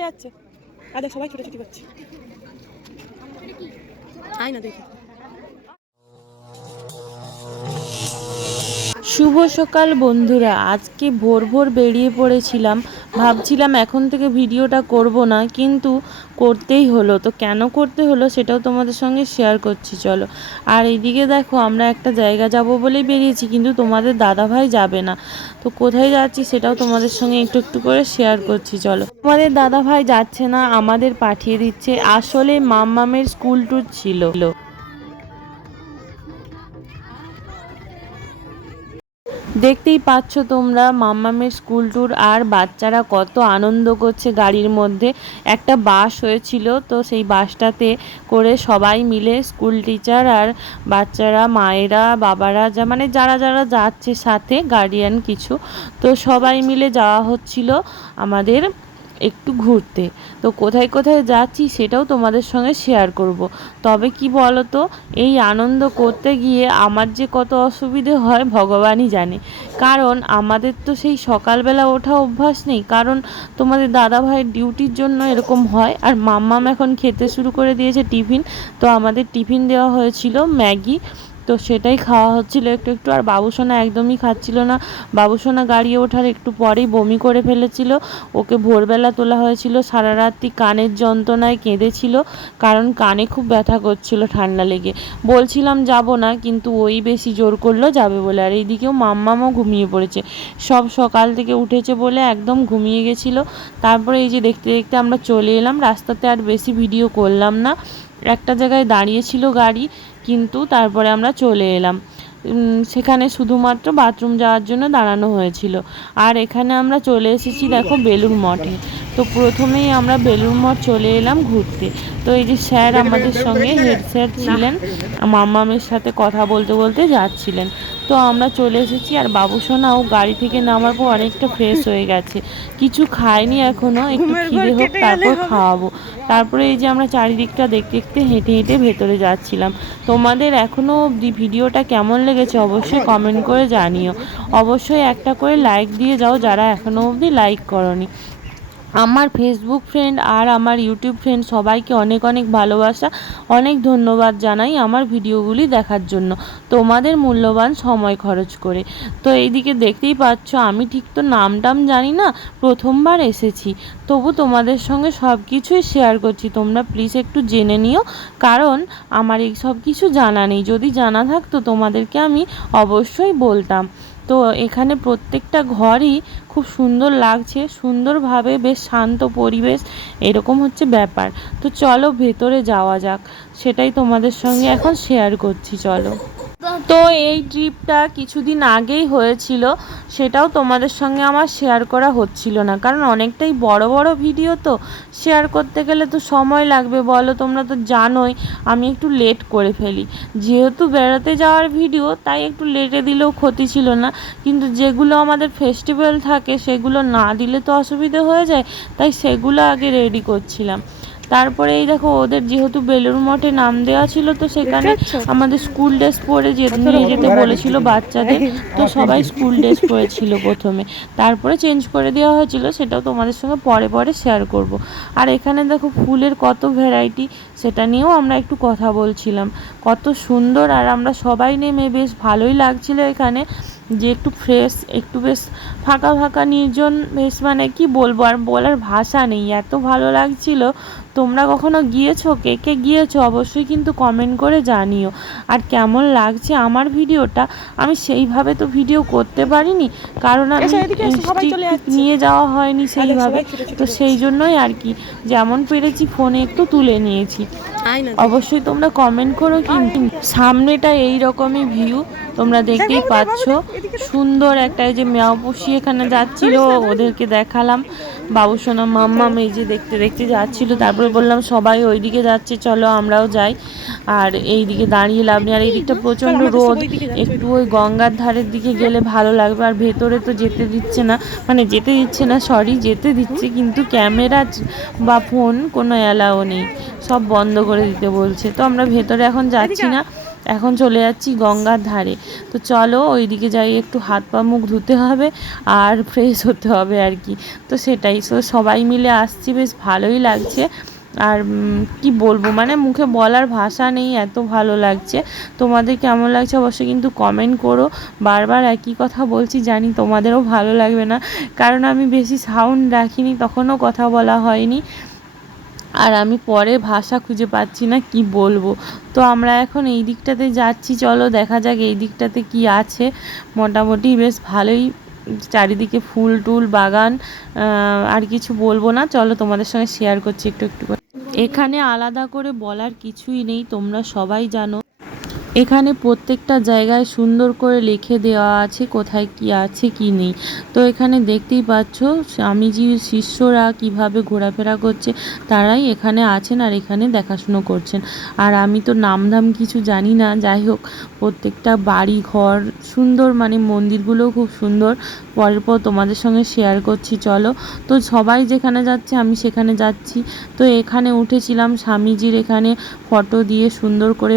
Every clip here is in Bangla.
চলে যাচ্ছে। আর দেখ সবাই ছোটাছুটি করছে। আয় না দেখি। শুভ সকাল বন্ধুরা, আজকে ভোর ভোর বেরিয়ে পড়েছিলাম। ভাবছিলাম এখন থেকে ভিডিওটা করব না, কিন্তু করতেই হলো। তো কেন করতে হলো সেটাও তোমাদের সঙ্গে শেয়ার করছি, চলো। আর এইদিকে দেখো, আমরা একটা জায়গা যাব বলেই বেরিয়েছি, কিন্তু তোমাদের দাদাভাই যাবে না। তো কোথায় যাচ্ছি সেটাও তোমাদের সঙ্গে একটু একটু করে শেয়ার করছি, চলো। তোমাদের দাদাভাই যাচ্ছে না, আমাদের পাঠিয়ে দিচ্ছে। আসলে মাম্মামের স্কুল ট্যুর ছিল। দেখতেই পাচ্ছ তোমরা মাম্মামের স্কুল ট্যুর, আর বাচ্চারা কত আনন্দ করছে গাড়ির মধ্যে। একটা বাস হয়েছিল, তো সেই বাসটাতে করে সবাই মিলে স্কুল টিচার আর বাচ্চারা, মায়েরা, বাবারা, যারা যারা যাচ্ছে সাথে গার্ডিয়ান কিছু, তো সবাই মিলে যাওয়া হচ্ছিল আমাদের একটু ঘুরতে। তো কোথায় কোথায় যাচ্ছি সেটাও তোমাদের সঙ্গে শেয়ার করব। তবে কি বলো তো, এই আনন্দ করতে গিয়ে আমার যে কত অসুবিধে হয় ভগবানই জানে। কারণ আমাদের তো সেই সকালবেলা ওঠা অভ্যাস নেই, কারণ তোমাদের দাদাভাইয়ের ডিউটির জন্য এরকম হয়। আর মাম্মাম এখন খেতে শুরু করে দিয়েছে টিফিন। তো আমাদের টিফিন দেওয়া হয়েছিল ম্যাগি, তো সেটাই খাওয়া হচ্ছিল একটু একটু। আর বাবুসোনা একদমই খাচ্ছিল না। বাবুসোনা গাড়ি ওঠার একটু পরেই বমি করে ফেলেছিল। ওকে ভোরবেলা তোলা হয়েছিল, সারা রাত্রি কানের যন্ত্রণায় কেঁদেছিল, কারণ কানে খুব ব্যথা করছিল ঠান্ডা লেগে। বলছিলাম যাব না, কিন্তু ওই বেশি জোর করলো যাবে বলে। আর এইদিকেও মাম্মামও ঘুমিয়ে পড়েছে, সব সকাল থেকে উঠেছে বলে একদম ঘুমিয়ে গেছিলো। তারপরে এই যে দেখতে দেখতে আমরা চলে এলাম। রাস্তাতে আর বেশি ভিডিও করলাম না, একটা জায়গায় দাঁড়িয়েছিল গাড়ি, কিন্তু তারপরে আমরা চলে এলাম। সেখানে শুধুমাত্র বাথরুম যাওয়ার জন্য দাঁড়ানো হয়েছিল। আর এখানে আমরা চলে এসেছি দেখো বেলুড় মঠে। তো প্রথমেই আমরা বেলুড় মঠ চলে এলাম ঘুরতে। তো এই যে স্যার আমাদের সঙ্গে, হেড স্যার ছিলেন, মাম্মামের সাথে কথা বলতে বলতে যাচ্ছিলেন। তো আমরা চলে এসেছি। আর বাবুসোনাও গাড়ি থেকে নামার পর অনেকটা ফ্রেশ হয়ে গেছে, কিছু খায়নি এখনও, একটু খিদে হোক তারপর খাওয়াবো। তারপরে এই যে আমরা চারিদিকটা দেখতে দেখতে হেঁটে হেঁটে ভেতরে যাচ্ছিলাম। তোমাদের এখনও অবধি ভিডিওটা কেমন লেগেছে অবশ্যই কমেন্ট করে জানিও। অবশ্যই একটা করে লাইক দিয়ে যাও যারা এখনও অবধি লাইক করনি। আমার ফেসবুক ফ্রেন্ড আর আমার ইউটিউব ফ্রেন্ড সবাইকে অনেক অনেক ভালোবাসা, অনেক ধন্যবাদ জানাই আমার ভিডিওগুলি দেখার জন্য, তোমাদের মূল্যবান সময় খরচ করে। তো এইদিকে দেখতেই পাচ্ছ, আমি ঠিক তো নাম টাম জানি না, প্রথমবার এসেছি, তবু তোমাদের সঙ্গে সব কিছুই শেয়ার করছি। তোমরা প্লিজ একটু জেনে নিও, কারণ আমার এই সব কিছু জানা নেই। যদি জানা থাকতো তোমাদেরকে আমি অবশ্যই বলতাম। তো এখানে প্রত্যেকটা ঘরই খুব সুন্দর লাগছে, সুন্দরভাবে, বেশ শান্ত পরিবেশ, এরকম হচ্ছে ব্যাপার। তো চলো ভেতরে যাওয়া যাক, সেটাই তোমাদের সঙ্গে এখন শেয়ার করছি, চলো। তো এই ট্রিপটা কিছুদিন আগেই হয়েছিল, সেটাও তোমাদের সঙ্গে আমার শেয়ার করা হচ্ছিল না, কারণ অনেকটাই বড় বড় ভিডিও, তো শেয়ার করতে গেলে তো সময় লাগবে বলো। তোমরা তো জানোই আমি একটু লেট করে ফেলি, যেহেতু বেড়াতে যাওয়ার ভিডিও তাই একটু লেটে দিলেও ক্ষতি ছিল না। কিন্তু যেগুলো আমাদের ফেস্টিভ্যাল থাকে সেগুলো না দিলে তো অসুবিধা হয়ে যায়, তাই সেগুলো আগে রেডি করছিলাম। তারপরে এই দেখো, ওদের যেহেতু বেলুড় মঠে নাম দেওয়া ছিল, তো সেখানে আমাদের স্কুল ড্রেস পরে নিয়ে যেতে বলেছিল বাচ্চাদের। তো সবাই স্কুল ড্রেস পরেছিল প্রথমে, তারপরে চেঞ্জ করে দেওয়া হয়েছিল, সেটাও তোমাদের সঙ্গে পরে পরে শেয়ার করব। আর এখানে দেখো ফুলের কত ভ্যারাইটি, সেটা নিয়েও আমরা একটু কথা বলছিলাম। কত সুন্দর, আর আমরা সবাই নেমে বেশ ভালোই লাগছিল এখানে, যে একটু ফ্রেশ, একটু বেশ ফাঁকা ফাঁকা নির্জন, বেশ কি বলবো, আর বলার ভাষা নেই, এত ভালো লাগছিল। তোমরা কখনো গিয়েছো? কে কে গিয়েছো অবশ্যই কিন্তু কমেন্ট করে জানিও। আর কেমন লাগছে আমার ভিডিওটা, আমি সেইভাবে তো ভিডিও করতে পারিনি, কারণ আমি নিয়ে যাওয়া হয়নি সেইভাবে। তো সেই জন্যই আর কি, যেমন পেরেছি ফোনে একটু তুলে নিয়েছি। অবশ্যই তোমরা কমেন্ট করো। কিন্তু সামনেটা এই রকমই ভিউ, তোমরা দেখতেই পাচ্ছ। সুন্দর একটা, এই যে মেয়াও পুষি এখানে যাচ্ছিল, ওদেরকে দেখালাম। বাবুসোনা মাম্মাম এই যে দেখতে দেখতে যাচ্ছিল। তারপরে বললাম সবাই ওইদিকে যাচ্ছে, চলো আমরাও যাই। আর এই দিকে দাঁড়িয়ে লাভ নেই, আর এই দিকটা প্রচণ্ড রোদ, একটু ওই গঙ্গার ধারের দিকে গেলে ভালো লাগবে। আর ভেতরে তো যেতে দিচ্ছে না, যেতে দিচ্ছে, কিন্তু ক্যামেরা বা ফোন কোনো অ্যালাও নেই, সব বন্ধ করে দিতে বলছে। তো আমরা ভেতরে এখন যাচ্ছি না, এখন চলে যাচ্ছি গঙ্গার ধারে। তো চলো ওইদিকে যাই, একটু হাত পা মুখ ধুতে হবে আর ফ্রেশ হতে হবে আর কি। তো সেটাই, সবাই মিলে আসছি, বেশ ভালোই লাগছে। আর কি বলবো, মানে মুখে বলার ভাষা নেই, এত ভালো লাগছে। তোমাদের কেমন লাগছে অবশ্যই কিন্তু কমেন্ট করো। বারবার একই কথা বলছি, জানি তোমাদেরও ভালো লাগবে না, কারণ আমি বেশি সাউন্ড রাখিনি, তখনও কথা বলা হয়নি। আর আমি পরে ভাষা খুঁজে পাচ্ছি না কি বলবো। তো আমরা এখন এই দিকটাতে যাচ্ছি, চলো দেখা যাক এই দিকটাতে কি আছে। মোটামুটি বেশ ভালোই, চারিদিকে ফুল টুল বাগান। আর কিছু বলবো না, চলো তোমাদের সঙ্গে শেয়ার করছি একটু একটু করে। এখানে আলাদা করে বলার কিছুই নেই, তোমরা সবাই জানো। এখানে প্রত্যেকটা জায়গায় সুন্দর করে লিখে দেওয়া আছে কোথায় কি আছে কি নেই। তো এখানে দেখতেই পাচ্ছ স্বামীজির শিষ্যরা কিভাবে ঘোরাফেরা করছে, তারাই এখানে আছেন আর এখানে দেখাশুনো করছেন। আর আমি তো নামধাম কিছু জানি না, যাই হোক প্রত্যেকটা বাড়ি ঘর সুন্দর, মানে মন্দিরগুলোও খুব সুন্দর। পরের পর তোমাদের সঙ্গে শেয়ার করছি চলো। তো সবাই যেখানে যাচ্ছে আমি সেখানে যাচ্ছি। তো এখানে উঠেছিলাম, স্বামীজির এখানে ফটো দিয়ে সুন্দর করে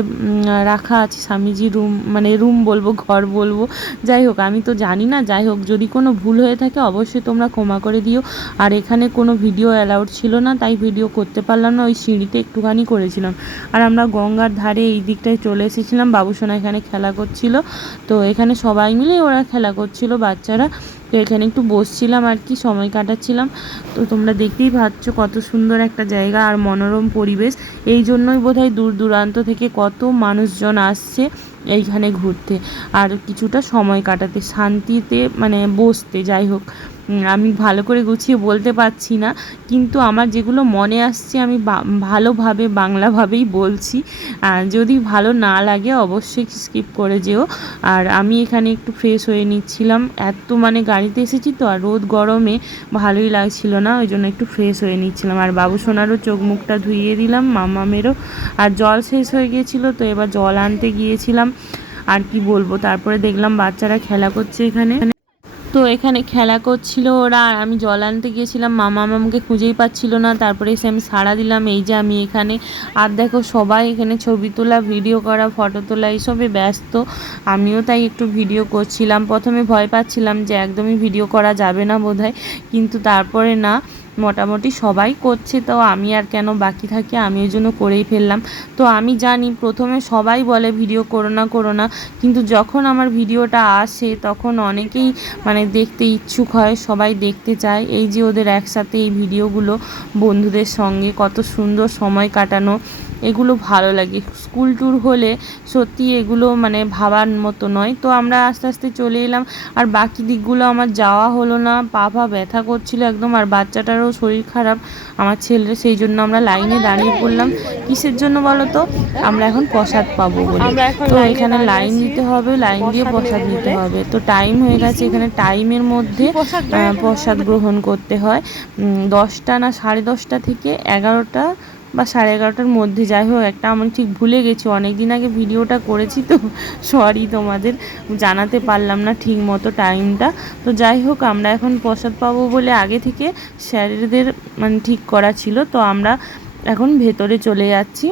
রাখা আছে। স্বামীজি রুম, মানে রুম বলবো, ঘর বলবো, যাই হোক আমি তো জানি না। যাই হোক যদি কোনো ভুল হয়ে থাকে অবশ্যই তোমরা ক্ষমা করে দিও। আর এখানে কোনো ভিডিও অ্যালাউড ছিল না, তাই ভিডিও করতে পারলাম না, ওই সিঁড়িতে একটুখানি করেছিলাম। আর আমরা গঙ্গার ধারে এই দিকটায় চলে এসেছিলাম, বাবুসোনা এখানে খেলা করছিল। তো এখানে সবাই মিলে ওরা খেলা করছিল, বাচ্চারা। তো এখানে একটু বসছিলাম আর কি, সময় কাটাচ্ছিলাম। তো তোমরা দেখতেই পাচ্ছ কত সুন্দর একটা জায়গা আর মনোরম পরিবেশ। এই জন্যই বোধহয় দূর দূরান্ত থেকে কত মানুষজন আসছে এইখানে ঘুরতে আর কিছুটা সময় কাটাতে, শান্তিতে মানে বসতে। যাই হোক আমি ভালো করে গুছিয়ে বলতে পারছি না, কিন্তু আমার যেগুলো মনে আসছে আমি ভালোভাবে বাংলাভাবেই বলছি। যদি ভালো না লাগে অবশ্যই স্কিপ করে যেও। আর আমি এখানে একটু ফ্রেশ হয়ে নিচ্ছিলাম, এত মানে গাড়িতে এসেছি তো, আর রোদ গরমে ভালোই লাগছিল না, ওই জন্য একটু ফ্রেশ হয়ে নিচ্ছিলাম। আর বাবুসোনারও চোখ মুখটা ধুইয়ে দিলাম, মামামেরও। আর জল শেষ হয়ে গিয়েছিলো, তো এবার জল আনতে গিয়েছিলাম। আর কি বলবো, তারপরে দেখলাম বাচ্চারা খেলা করছে এখানে। তো এখানে খেলা করছিল ওরা, আর আমি জল আনতে গিয়েছিলাম, মামা মামাকে খুঁজেই পাচ্ছিল না। তারপরে এসে আমি সাড়া দিলাম, এই যে আমি এখানে। আর দেখো সবাই এখানে ছবি তোলা, ভিডিও করা, ফটো তোলা এইসবে ব্যস্ত। আমিও তাই একটু ভিডিও করছিলাম। প্রথমে ভয় পাচ্ছিলাম যে একদমই ভিডিও করা যাবে না বোধহয়, কিন্তু তারপরে না, মোটামুটি সবাই করছে, তো আমি আর কেন বাকি থাকি, আমি ওই জন্য করেই ফেললাম। তো আমি জানি প্রথমে সবাই বলে ভিডিও করো না করো না, কিন্তু যখন আমার ভিডিওটা আসে তখন অনেকেই মানে দেখতে ইচ্ছুক হয়, সবাই দেখতে চায়। এই যে ওদের একসাথে এই ভিডিওগুলো বন্ধুদের সঙ্গে কত সুন্দর সময় কাটানো, এগুলো ভালো লাগে। স্কুল ট্যুর হলে সত্যি এগুলো মানে ভাবার মতো নয়। তো আমরা আস্তে আস্তে চলে এলাম, আর বাকি দিকগুলো আমার যাওয়া হলো না, পা ব্যথা করছিল একদম, আর বাচ্চাটারও শরীর খারাপ আমার ছেলের, সেই জন্য আমরা লাইনে দাঁড়িয়ে পড়লাম। কিসের জন্য বলো তো? আমরা এখন প্রসাদ পাবো বলে। তো এখানে লাইন দিতে হবে, লাইন দিয়ে প্রসাদ নিতে হবে। তো টাইম হয়ে গেছে, এখানে টাইমের মধ্যে প্রসাদ গ্রহণ করতে হয়। 10টা না 10:30 থেকে 11টা বা 11:30টার মধ্যে, যাই হোক একটা, আমি ঠিক ভুলে গেছি, অনেক দিন আগে ভিডিওটা করেছি তো সরি, তোমাদের জানাতে পারলাম না ঠিক মতো টাইমটা। তো যাই হোক আমরা এখন প্রসাদ পাবো বলে আগে থেকে স্যারেদের মানে ঠিক করা ছিল। তো আমরা এখন ভেতরে চলে যাচ্ছি,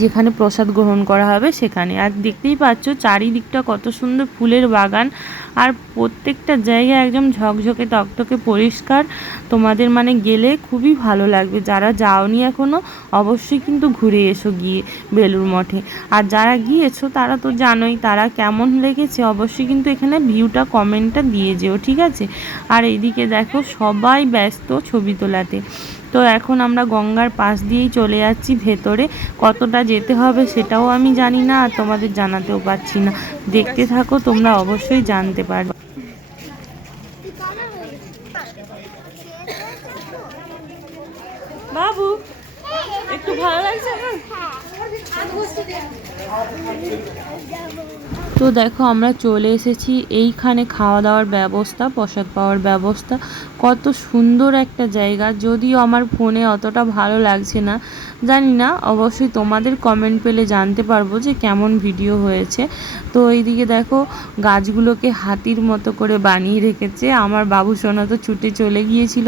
যেখানে প্রসাদ গ্রহণ করা হবে সেখানে। আর দেখতেই পাচ্ছ চারিদিকটা কত সুন্দর ফুলের বাগান, আর প্রত্যেকটা জায়গা একদম ঝকঝকে টকটকে পরিষ্কার। তোমাদের মানে গেলে খুবই ভালো লাগবে, যারা যাওনি এখনও অবশ্যই কিন্তু ঘুরে এসো গিয়ে বেলুড় মঠে। আর যারা গিয়েছো তারা তো জানোই, তারা কেমন লেগেছে অবশ্যই কিন্তু এখানে ভিউটা কমেন্টটা দিয়ে যেও, ঠিক আছে। আর এইদিকে দেখো সবাই ব্যস্ত ছবি তোলাতে। তো এখন আমরা গঙ্গার পাশ দিয়েই চলে যাচ্ছি ভেতরে, কতটা যেতে হবে সেটাও আমি জানি না, আর তোমাদের জানাতেও পারছি না। দেখতে থাকো, তোমরা অবশ্যই জানতে পারবে। বাবু একটু ভালো লাগছে না? তো দেখো আমরা চলে এসেছি, এইখানে খাওয়া দাওয়ার ব্যবস্থা, প্রসাদ পাওয়ার ব্যবস্থা, কত সুন্দর একটা জায়গা। যদিও আমার ফোনে অতটা ভালো লাগছে না, জানি না, অবশ্যই তোমাদের কমেন্ট পেলে জানতে পারবো যে কেমন ভিডিও হয়েছে। তো এইদিকে দেখো গাছগুলোকে হাতির মতো করে বানিয়ে রেখেছে। আমার বাবুসোনা তো ছুটে চলে গিয়েছিল,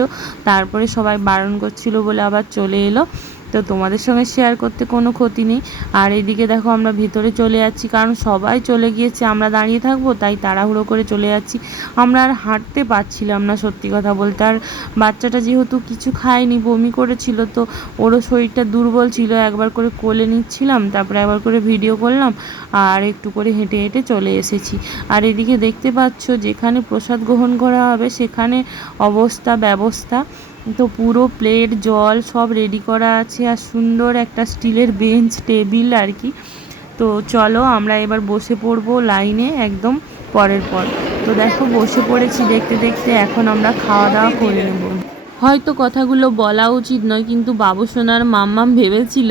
তারপরে সবাই বারণ করছিল বলে আবার চলে এলো। তো তোমাদের সঙ্গে শেয়ার করতে কোনো ক্ষতি নেই। আর এদিকে দেখো আমরা ভিতরে চলে যাচ্ছি, কারণ সবাই চলে গিয়েছে, আমরা দাঁড়িয়ে থাকবো, তাই তাড়াহুড়ো করে চলে যাচ্ছি। আমরা আর হাঁটতে পারছিলাম না সত্যি কথা বলতে। আর বাচ্চাটা যেহেতু কিছু খায়নি, বমি করেছিল, তো ওরও শরীরটা দুর্বল ছিল। একবার করে কোলে নিচ্ছিলাম, তারপরে একবার করে ভিডিও করলাম, আর একটু করে হেঁটে হেঁটে চলে এসেছি। আর এদিকে দেখতে পাচ্ছ যেখানে প্রসাদ গ্রহণ করা হবে সেখানে ব্যবস্থা তো পুরো প্লেট জল সব রেডি করা আছে, আর সুন্দর একটা স্টিলের বেঞ্চ টেবিল আর কি। তো চলো আমরা এবার বসে পড়বো লাইনে একদম পরের পর। তো দেখো বসে পড়েছি দেখতে দেখতে, এখন আমরা খাওয়া দাওয়া করে নেব। হয়তো কথাগুলো বলা উচিত নয়, কিন্তু বাবুসোনার মাম্মাম ভেবেছিল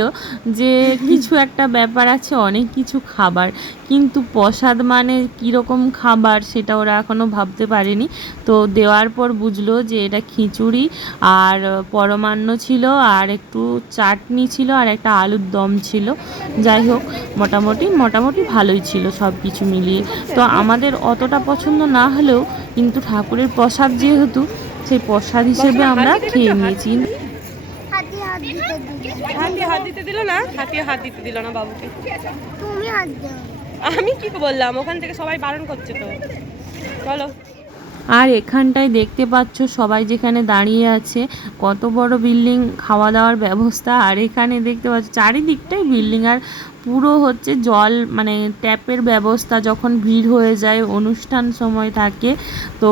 যে কিছু একটা ব্যাপার আছে, অনেক কিছু খাবার, কিন্তু প্রসাদ মানে কীরকম খাবার সেটা ওরা এখনও ভাবতে পারেনি। তো দেওয়ার পর বুঝলো যে এটা খিচুড়ি আর পরমান্ন ছিল, আর একটু চাটনি ছিল, আর একটা আলুর দম ছিল। যাই হোক, মোটামুটি ভালোই ছিল সব কিছু মিলিয়ে। তো আমাদের অতটা পছন্দ না হলেও কিন্তু ঠাকুরের প্রসাদ যেহেতু, সেই প্রসাদ হিসেবে আমরা খেয়ে নিয়েছি। হাত দিতে দিল না, হাত দিতে দিল না বাবুকে। তুমি হাত দাও। আমি কি বললাম, ওখান থেকে সবাই বারণ করছে তো। চলো। আর এখানটায় দেখতে পাচ্ছ সবাই যেখানে দাঁড়িয়ে আছে, কত বড় বিল্ডিং, খাওয়া দাওয়ার ব্যবস্থা। আর এখানে দেখতে পাচ্ছ চারিদিকটাই বিল্ডিং, আর পুরো হচ্ছে জল মানে ট্যাপের ব্যবস্থা। যখন ভিড় হয়ে যায়, অনুষ্ঠান সময় থাকে, তো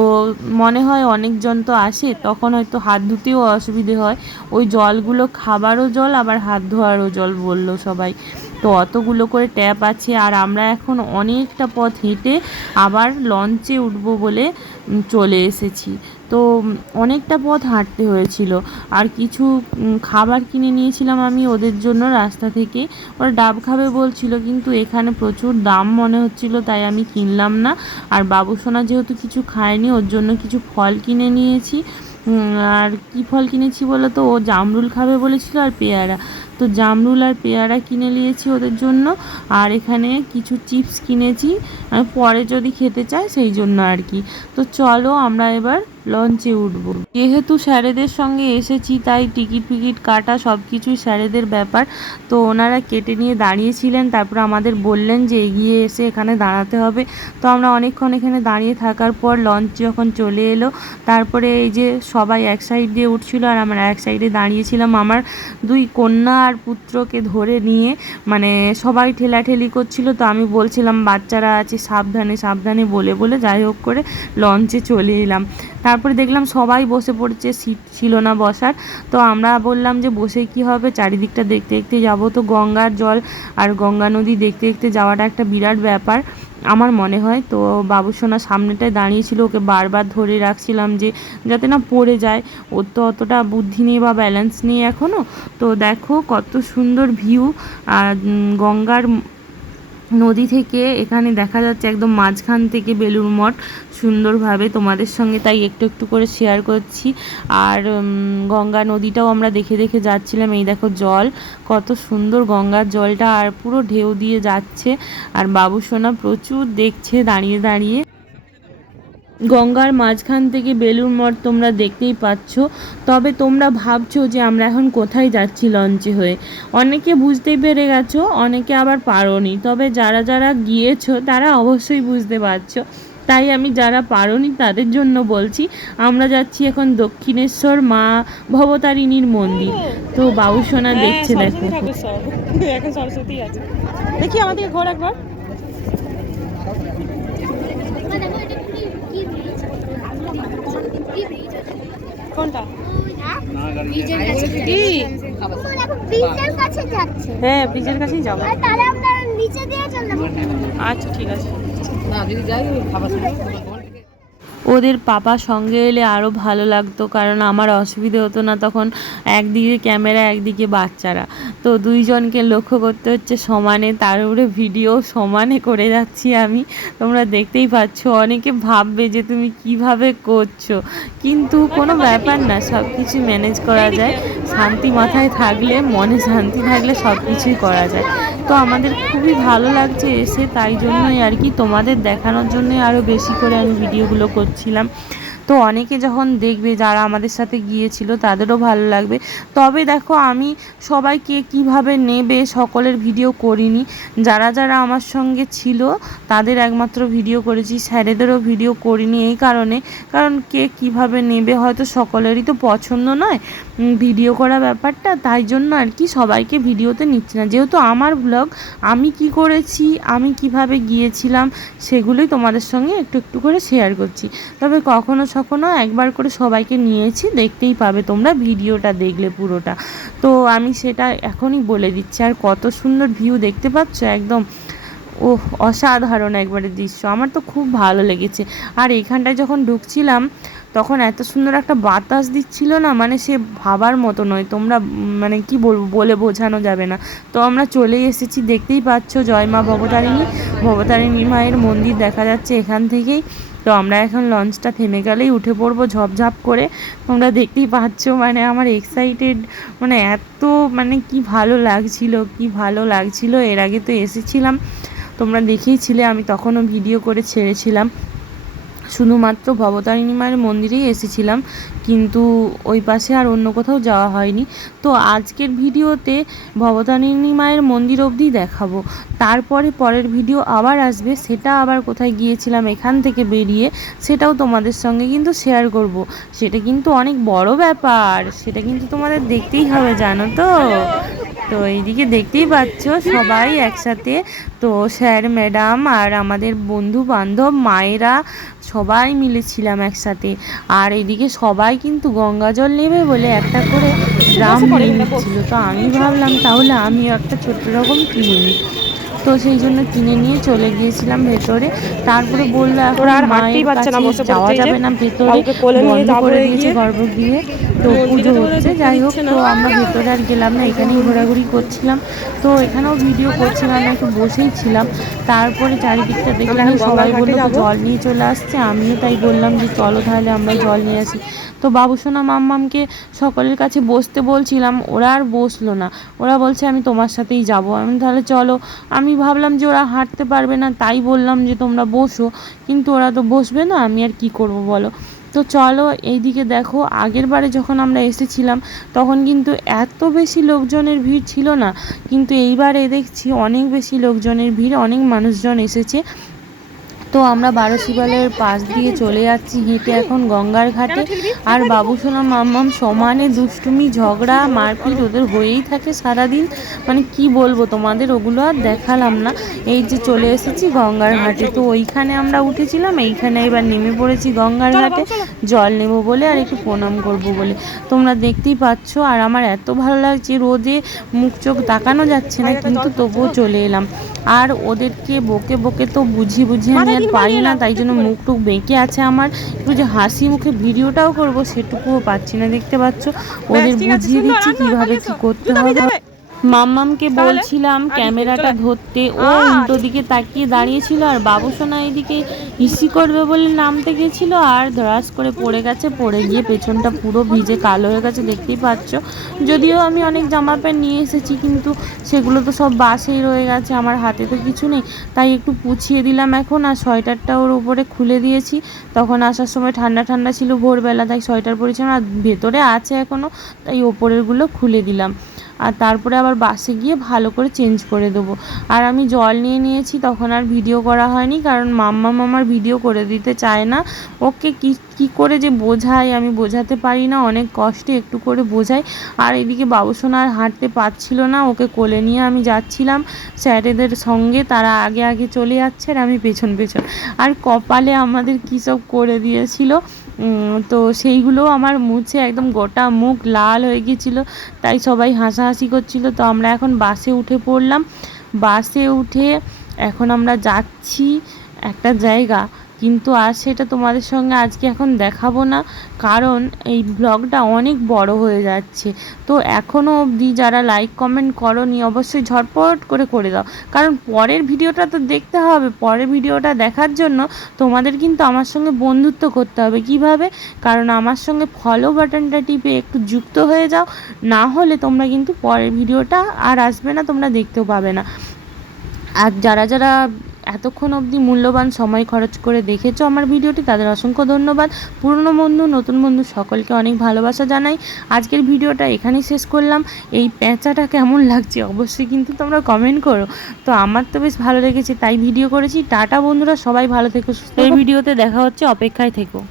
মনে হয় অনেকজন তো আসে, তখন হয়তো হাত ধুতেও অসুবিধে হয়। ওই জলগুলো খাবারও জল আবার হাত ধোয়ারও জল বললো সবাই। তো অতগুলো করে ট্যাপ আছে। আর আমরা এখন অনেকটা পথ হেঁটে আবার লঞ্চে উঠবো বলে চলে এসেছি। তো অনেকটা পথ হাঁটতে হয়েছিল। আর কিছু খাবার কিনে নিয়েছিলাম আমি ওদের জন্য রাস্তা থেকে। ওরা ডাব খাবে বলছিল, কিন্তু এখানে প্রচুর দাম মনে হচ্ছিল, তাই আমি কিনলাম না। আর বাবুসোনা যেহেতু কিছু খায়নি, ওর জন্য কিছু ফল কিনে নিয়েছি। আর কি ফল কিনেছি বলো তো, ও জামরুল খাবে বলেছিল আর পেয়ারা, তো জামরুল আর পেয়ারা কিনে নিয়েছি ওদের জন্য। আর এখানে কিছু চিপস কিনেছি, আমি পরে যদি খেতে চাই সেই জন্য আর কি। তো চলো আমরা এবার লঞ্চে উঠব। যেহেতু স্যারেদের সঙ্গে এসেছি, তাই টিকিট ফিকিট কাটা সব কিছুই স্যারেদের ব্যাপার। তো ওনারা কেটে নিয়ে দাঁড়িয়েছিলেন, তারপর আমাদের বললেন যে এগিয়ে এসে এখানে দাঁড়াতে হবে। তো আমরা অনেকক্ষণ এখানে দাঁড়িয়ে থাকার পর লঞ্চ যখন চলে এলো, তারপরে এই যে সবাই এক সাইড দিয়ে উঠছিল আর আমরা এক সাইডে দাঁড়িয়েছিলাম। আমার দুই কন্যা আর পুত্রকে ধরে নিয়ে মানে সবাই ঠেলাঠেলি করছিল, তো আমি বলছিলাম বাচ্চারা আছে সাবধানে সাবধানে বলে বলে যাই হোক করে লঞ্চে চলে এলাম। তারপরে দেখলাম সবাই বসে পড়েছে, সিট ছিল না বসার। তো আমরা বললাম যে বসে কি হবে, চারিদিকটা দেখতে দেখতে যাবো। তো গঙ্গার জল আর গঙ্গা নদী দেখতে দেখতে যাওয়াটা একটা বিরাট ব্যাপার আমার মনে হয়। তো বাবুসোনা সামনেটায় দাঁড়িয়েছিল, ওকে বারবার ধরে রাখছিলাম যে যাতে না পড়ে যায়। ওর তো অতটা বুদ্ধি নেই বা ব্যালেন্স নেই এখনও। তো দেখো কত সুন্দর ভিউ, আর গঙ্গার নদী থেকে এখানে দেখা যাচ্ছে একদম মাঝখান থেকে বেলুড় মঠ সুন্দরভাবে তোমাদের সঙ্গে, তাই একটু একটু করে শেয়ার করছি। আর গঙ্গা নদীটাও আমরা দেখে দেখে যাচ্ছিলাম। এই দেখো জল, কত সুন্দর গঙ্গার জলটা, আর পুরো ঢেউ দিয়ে যাচ্ছে। আর বাবুসোনা প্রচুর দেখছে দাঁড়িয়ে দাঁড়িয়ে। গঙ্গার মাঝখান থেকে বেলুড় মঠ তোমরা দেখতেই পাচ্ছ। তবে তোমরা ভাবছো যে আমরা এখন কোথায় যাচ্ছি লঞ্চে হয়ে। অনেকে বুঝতেই পেরে গেছো, অনেকে আবার পারোনি। তবে যারা যারা গিয়েছো তারা অবশ্যই বুঝতে পারছো। তাই আমি যারা পারোনি তাদের জন্য বলছি, আমরা যাচ্ছি এখন দক্ষিণেশ্বর মা ভবতারিণীর মন্দির। তো বাবুসোনা দেখছে দেখো। এখন সরস্বতী আছে, দেখি আমাদের ঘর একবার। কোনটা? হ্যাঁ, ব্রিজের কাছেই যাবো। আচ্ছা ঠিক আছে। ওদের পাপা সঙ্গে এলে আরও ভালো লাগতো, কারণ আমার অসুবিধে হতো না তখন। একদিকে ক্যামেরা, একদিকে বাচ্চারা, তো দুইজনকে লক্ষ্য করতে হচ্ছে সমানে। তার উপরে ভিডিও সমানে করে যাচ্ছি আমি, তোমরা দেখতেই পাচ্ছ। অনেকে ভাববে যে তুমি কিভাবে করছো, কিন্তু কোনো ব্যাপার না, সব কিছু ম্যানেজ করা যায়। শান্তি মাথায় থাকলে, মনে শান্তি থাকলে সব কিছুই করা যায়। তো আমাদের খুবই ভালো লাগছে এসে, তাই জন্যই আর কি তোমাদের দেখানোর জন্যই আরও বেশি করে আমি ভিডিওগুলো করছিলাম। তো তো অনেকে যখন দেখবে যারা আমাদের সাথে গিয়েছিল তাদেরও ভালো লাগবে। তবে দেখো আমি সবাইকে কিভাবে নেবে সকলের ভিডিও করিনি, যারা যারা আমার সঙ্গে ছিল তাদের একমাত্র ভিডিও করেছি, স্যারেদেরও ভিডিও করিনি এই কারণে, কারণ কে কিভাবে নেবে হয়তো সকলেরই তো পছন্দ নয় ভিডিও করা ব্যাপারটা, তাই জন্য আর কি সবাইকে ভিডিওতে নিচ্ছি না। যেহেতু আমার ব্লগ, আমি কি করেছি, আমি কিভাবে গিয়েছিলাম সেগুলোই তোমাদের সঙ্গে একটু একটু করে শেয়ার করছি। তবে কখনো সখনো একবার করে সবাইকে নিয়েছি, দেখতেই পাবে তোমরা ভিডিওটা দেখলে পুরোটা। তো আমি সেটা এখনই বলে দিচ্ছি। আর কত সুন্দর ভিউ দেখতে পাচ্ছ, একদম ও অসাধারণ একবারে দৃশ্য, আমার তো খুব ভালো লেগেছে। আর এখানটায় যখন ঢুকছিলাম তখন এত সুন্দর একটা বাতাস দিচ্ছিল না, মানে সে ভাবার মতো নয়, তোমরা মানে কি বলবো, বলে বোঝানো যাবে না। তো আমরা চলেই এসেছি, দেখতেই পাচ্ছ জয় মা ভবতারিণী মায়ের মন্দির দেখা যাচ্ছে এখান থেকেই। তো আমরা এখন লঞ্চটা থেমে গেলেই উঠে পড়বো ঝপঝপ করে। তোমরা দেখতেই পাচ্ছ মানে আমার এক্সাইটেড, মানে এত মানে কি ভালো লাগছিল। এর আগে তো এসেছিলাম, তোমরা দেখেইছিলে, আমি তখনও ভিডিও করে ছেড়েছিলাম। শুধুমাত্র ভবতারিণী মায়ের মন্দিরেই এসেছিলাম, কিন্তু ওই পাশে আর অন্য কোথাও যাওয়া হয়নি। তো আজকের ভিডিওতে ভবতারিণী মায়ের মন্দির অবধি দেখাবো, তারপরে পরের ভিডিও আবার আসবে, সেটা আবার কোথায় গিয়েছিলাম এখান থেকে বেরিয়ে সেটাও তোমাদের সঙ্গে কিন্তু শেয়ার করব। সেটা কিন্তু অনেক বড় ব্যাপার, সেটা কিন্তু তোমাদের দেখতেই হবে, জানো তো। তো এইদিকে দেখতেই পাচ্ছ সবাই একসাথে, তো স্যার ম্যাডাম আর আমাদের বন্ধু বান্ধব মায়েরা সবাই মিলেছিলাম একসাথে। আর এইদিকে সবাই কিন্তু গঙ্গা জল নেবে বলে একটা করে ড্রাম নিয়ে নিচ্ছিল। তো আমি ভাবলাম তাহলে আমিও একটা ছোট্ট রকম কিনে নিই, তো সেই জন্য কিনে নিয়ে চলে গিয়েছিলাম ভেতরে। তারপরে বললো এখন মায়ের কাছে যাওয়া যাবে না, ভেতরে বন্ধ করে দিয়েছে গর্ভগৃহে, তো পুজো হচ্ছে। যাই হোক, তো আমরা ভেতরে আর গেলাম না, এখানেই ঘোরাঘুরি করছিলাম। তো এখানেও ভিডিও করছিলাম না, একটু বসেই ছিলাম। তারপরে চারিদিকটা দেখলাম সবাই বললো তো জল নিয়ে চলে আসছে, আমিও তাই বললাম যে চলো তাহলে আমরা জল নিয়ে আসি। তো বাবুসোনা মাম্মামকে সকলের কাছে বসতে বলছিলাম, ওরা আর বসলো না, ওরা বলছে আমি তোমার সাথেই যাব। আমি তাহলে চলো, আমি ভাবলাম যে ওরা হাঁটতে পারবে না, তাই বললাম যে তোমরা বসো, কিন্তু ওরা তো বসবে না, আমি আর কি করব বলো। তো চলো, এইদিকে দেখো আগের বারে যখন আমরা এসেছিলাম তখন কিন্তু এত বেশি লোকজনের ভিড় ছিল না, কিন্তু এইবারে দেখছি অনেক বেশি লোকজনের ভিড়, অনেক মানুষজন এসেছে। তো আমরা বারোশিবালের পাশ দিয়ে চলে যাচ্ছি হেঁটে এখন গঙ্গার ঘাটে। আর বাবুসোনা মাম্মাম সমানে দুষ্টুমি ঝগড়া মারপিট ওদের হয়েই থাকে সারাদিন, মানে কি বলবো তোমাদের, ওগুলো আর দেখালাম না। এই যে চলে এসেছি গঙ্গার ঘাটে, তো ওইখানে আমরা উঠেছিলাম, এইখানে এবার নেমে পড়েছি গঙ্গার ঘাটে জল নেব বলে আর একটু প্রণাম করব বলে। তোমরা দেখতেই পাচ্ছ, আর আমার এত ভালো লাগছে, রোদে মুখ চোখ তাকানো যাচ্ছে না, কিন্তু তবুও চলে এলাম। আর ওদেরকে বকে বকে তো বুঝিয়ে আমি আর পারি না, তাই জন্য মুখ টুক বেঁকে আছে আমার, একটু যে হাসি মুখে ভিডিওটাও করব সেটুকুও পাচ্ছি না। দেখতে পাচ্ছ ওদের বুঝিয়ে দিচ্ছি কিভাবে কি করতে হবে। মাম্মামকে বলছিলাম ক্যামেরাটা ধরতে, ও উল্টো দিকে তাকিয়ে দাঁড়িয়েছিল, আর বাবুসোনা এদিকে হিসি করবে বলে নামতে গেছিল আর ধরাস করে পড়ে গেছে, পড়ে গিয়ে পেছনটা পুরো ভিজে কালো হয়ে গেছে, দেখতেই পাচ্ছ। যদিও আমি অনেক জামা প্যান্ট নিয়ে এসেছি, কিন্তু সেগুলো তো সব বাসেই রয়ে গেছে, আমার হাতে তো কিছু নেই, তাই একটু পুছিয়ে দিলাম এখন। আর সোয়েটারটা ওর উপরে খুলে দিয়েছি, তখন আসার সময় ঠান্ডা ঠান্ডা ছিল ভোরবেলা, তাই সোয়েটার পরেছিলাম, আর ভেতরে আছে এখনও, তাই ওপরেরগুলো খুলে দিলাম। আর তারপরে আবার বাসে গিয়ে ভালো করে চেঞ্জ করে দেবো। আর আমি জল নিয়ে নিয়েছি, তখন আর ভিডিও করা হয়নি, কারণ মাম্মাম আমার ভিডিও করে দিতে চায় না। ওকে কি করে যে বোঝাই, আমি বোঝাতে পারি না, অনেক কষ্টে একটু করে বোঝাই। আর এদিকে বাবুসোনা আর হাঁটতে পারছিল না, ওকে কোলে নিয়ে আমি যাচ্ছিলাম স্যারেদের সঙ্গে, তারা আগে আগে চলে যাচ্ছে আর আমি পেছন পেছন। আর কপালে আমাদের কী সব করে দিয়েছিল, তো সেইগুলো আমার মুছে একদম গোটা মুখ লাল হয়ে গিয়েছিলো, তাই সবাই হাসাহাসি করছিল। তো আমরা এখন বাসে উঠে পড়লাম, বাসে উঠে এখন আমরা যাচ্ছি একটা জায়গা, কিন্তু আর সেটা তোমাদের সঙ্গে আজকে এখন দেখাবো না, কারণ এই ব্লগটা অনেক বড় হয়ে যাচ্ছে। তো এখনও অবধি যারা লাইক কমেন্ট করোনি অবশ্যই ঝটপট করে দাও, কারণ পরের ভিডিওটা তো দেখতে হবে। পরের ভিডিওটা দেখার জন্য তোমাদের কিন্তু আমার সঙ্গে বন্ধুত্ব করতে হবে। কিভাবে? কারণ আমার সঙ্গে ফলো বাটনটা টিপে একটু যুক্ত হয়ে যাও, না হলে তোমরা কিন্তু পরের ভিডিওটা আর আসবে না, তোমরা দেখতেও পাবে না। আর যারা যারা এতক্ষণ অবধি মূল্যবান সময় খরচ করে দেখেছো আমার ভিডিওটি, তাদের অসংখ্য ধন্যবাদ। পুরনো বন্ধু নতুন বন্ধু সকলকে অনেক ভালোবাসা জানাই। আজকের ভিডিওটা এখানেই শেষ করলাম। এই প্যাঁচাটা কেমন লাগছে অবশ্যই কিন্তু তোমরা কমেন্ট করো। তো আমার তো বেশ ভালো লেগেছে তাই ভিডিও করেছি। টাটা বন্ধুরা, সবাই ভালো থেকো, সুস্থ। এই ভিডিওতে দেখা হচ্ছে, অপেক্ষায় থেকো।